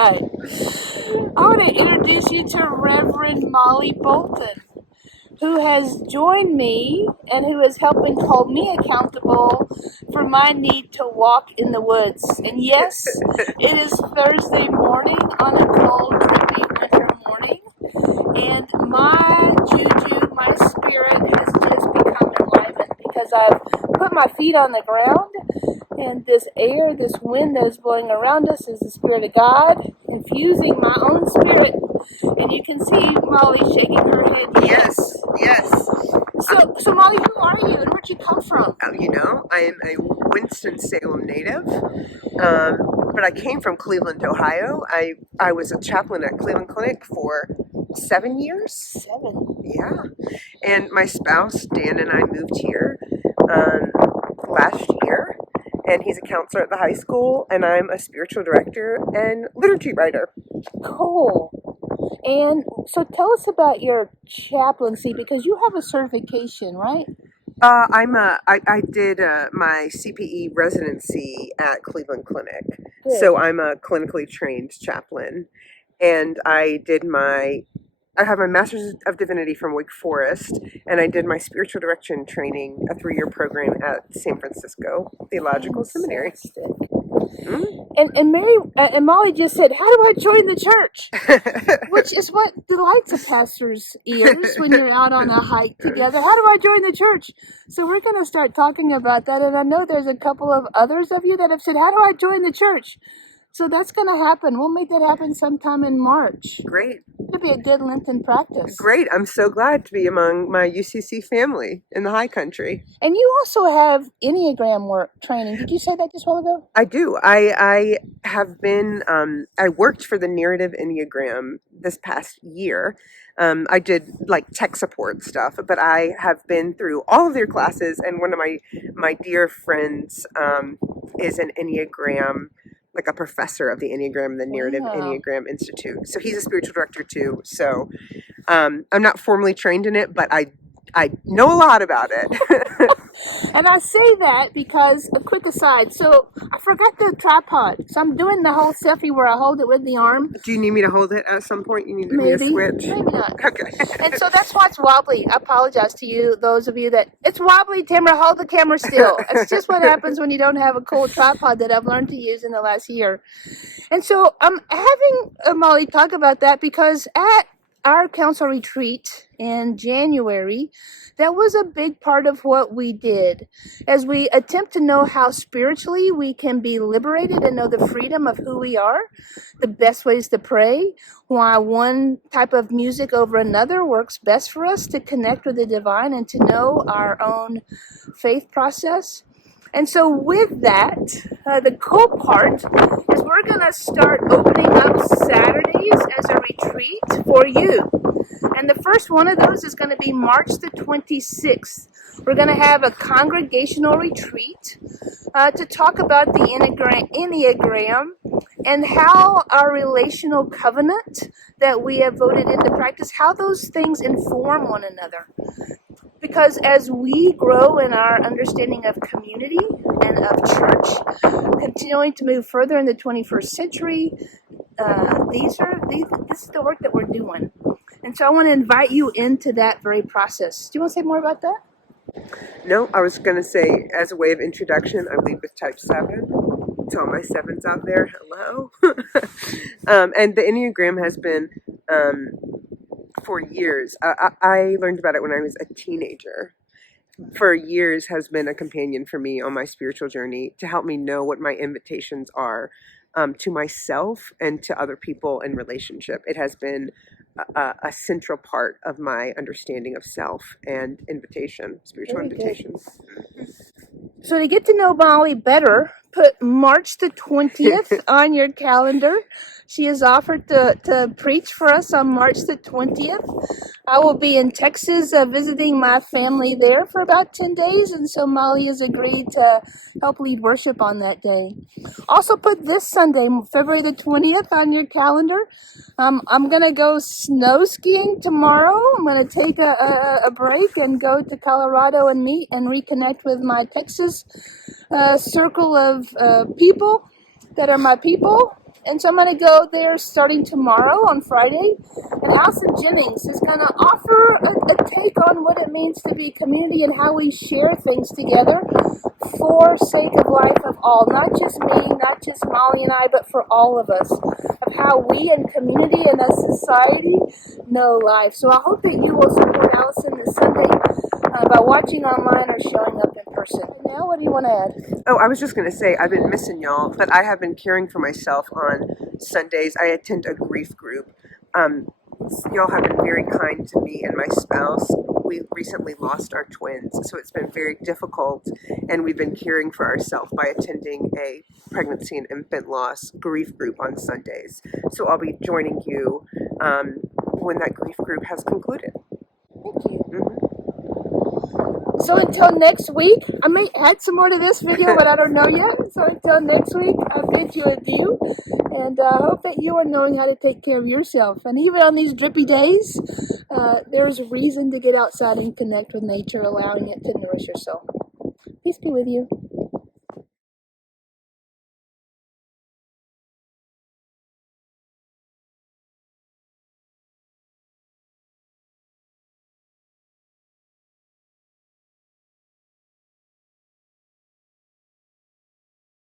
Hi. I want to introduce you to Reverend Molly Bolton, who has joined me and who is helping hold me accountable for my need to walk in the woods. And yes, it is Thursday morning on a cold, drippy winter morning, and my juju, my spirit has just become enlivened because I've put my feet on the ground, and this air, this wind that is blowing around us is the Spirit of God infusing my own spirit. And you can see Molly shaking her head. Yes. So Molly, who are you and where'd you come from? I am a Winston-Salem native, but I came from Cleveland, Ohio. I was a chaplain at Cleveland Clinic for 7 years. 7. Yeah. And my spouse, Dan, and I moved here last year. And he's a counselor at the high school, and I'm a spiritual director and liturgy writer. Cool. And so tell us about your chaplaincy, because you have a certification, right? I did my CPE residency at Cleveland Clinic. Good. So I'm a clinically trained chaplain, and I have my Master's of Divinity from Wake Forest, and I did my spiritual direction training, a 3-year program at San Francisco Theological Seminary. Mm-hmm. And Molly just said, "How do I join the church?" Which is what delights a pastor's ears when you're out on a hike together. How do I join the church? So we're going to start talking about that, and I know there's a couple of others of you that have said, "How do I join the church?" So that's going to happen. We'll make that happen sometime in March. Great. It'll be a good Lenten practice. Great. I'm so glad to be among my UCC family in the high country. And you also have Enneagram work training. Did you say that just a while ago? I do. I have been, I worked for the Narrative Enneagram this past year. I did like tech support stuff, but I have been through all of their classes, and one of my dear friends is an Enneagram, like a professor of the Enneagram, the Narrative Enneagram Institute. So he's a spiritual director too. So I'm not formally trained in it, but I know a lot about it. And I say that because, a quick aside, so I forgot the tripod. So I'm doing the whole selfie where I hold it with the arm. Do you need me to hold it at some point? You need me to switch? Maybe not. Okay. And so that's why it's wobbly. I apologize to you, those of you that, it's wobbly, Tamara, hold the camera still. It's just what happens when you don't have a cool tripod that I've learned to use in the last year. And so I'm having Molly talk about that because at our council retreat in January, that was a big part of what we did as we attempt to know how spiritually we can be liberated and know the freedom of who we are, the best ways to pray, why one type of music over another works best for us to connect with the divine and to know our own faith process. And so with that, the cool part is we're going to start opening up Saturdays as a retreat for you. And the first one of those is going to be March the 26th. We're going to have a congregational retreat to talk about the Enneagram and how our relational covenant that we have voted into practice, how those things inform one another. Because as we grow in our understanding of community and of church, continuing to move further in the 21st century, this is the work that we're doing. And so I want to invite you into that very process. Do you want to say more about that? No, I was going to say, as a way of introduction, I lead with type 7. To all my 7s out there, hello. And the Enneagram has been... for years. I learned about it when I was a teenager. For years has been a companion for me on my spiritual journey to help me know what my invitations are to myself and to other people in relationship. It has been a central part of my understanding of self and spiritual invitations. So to get to know Molly better, put March the 20th on your calendar. She has offered to preach for us on March the 20th. I will be in Texas visiting my family there for about 10 days, and so Molly has agreed to help lead worship on that day. Also put this Sunday, February the 20th, on your calendar. I'm going to go snow skiing tomorrow. I'm going to take a break and go to Colorado and meet and reconnect with my Texas circle of people that are my people. And so I'm going to go there starting tomorrow on Friday. And Allison Jennings is going to offer a take on what it means to be community and how we share things together for sake of life of all. Not just me, not just Molly and I, but for all of us. Of how we in community and as society know life. So I hope that you will support Allison this Sunday by watching online or showing up in person. And now, what do you want to add? Oh, I was just going to say, I've been missing y'all, but I have been caring for myself on Sundays. I attend a grief group. Y'all have been very kind to me and my spouse. We recently lost our twins, so it's been very difficult, and we've been caring for ourselves by attending a pregnancy and infant loss grief group on Sundays. So I'll be joining you when that grief group has concluded. Thank you. So until next week, I may add some more to this video, but I don't know yet. So until next week, I bid you adieu, and hope that you are knowing how to take care of yourself. And even on these drippy days, there's a reason to get outside and connect with nature, allowing it to nourish your soul. Peace be with you.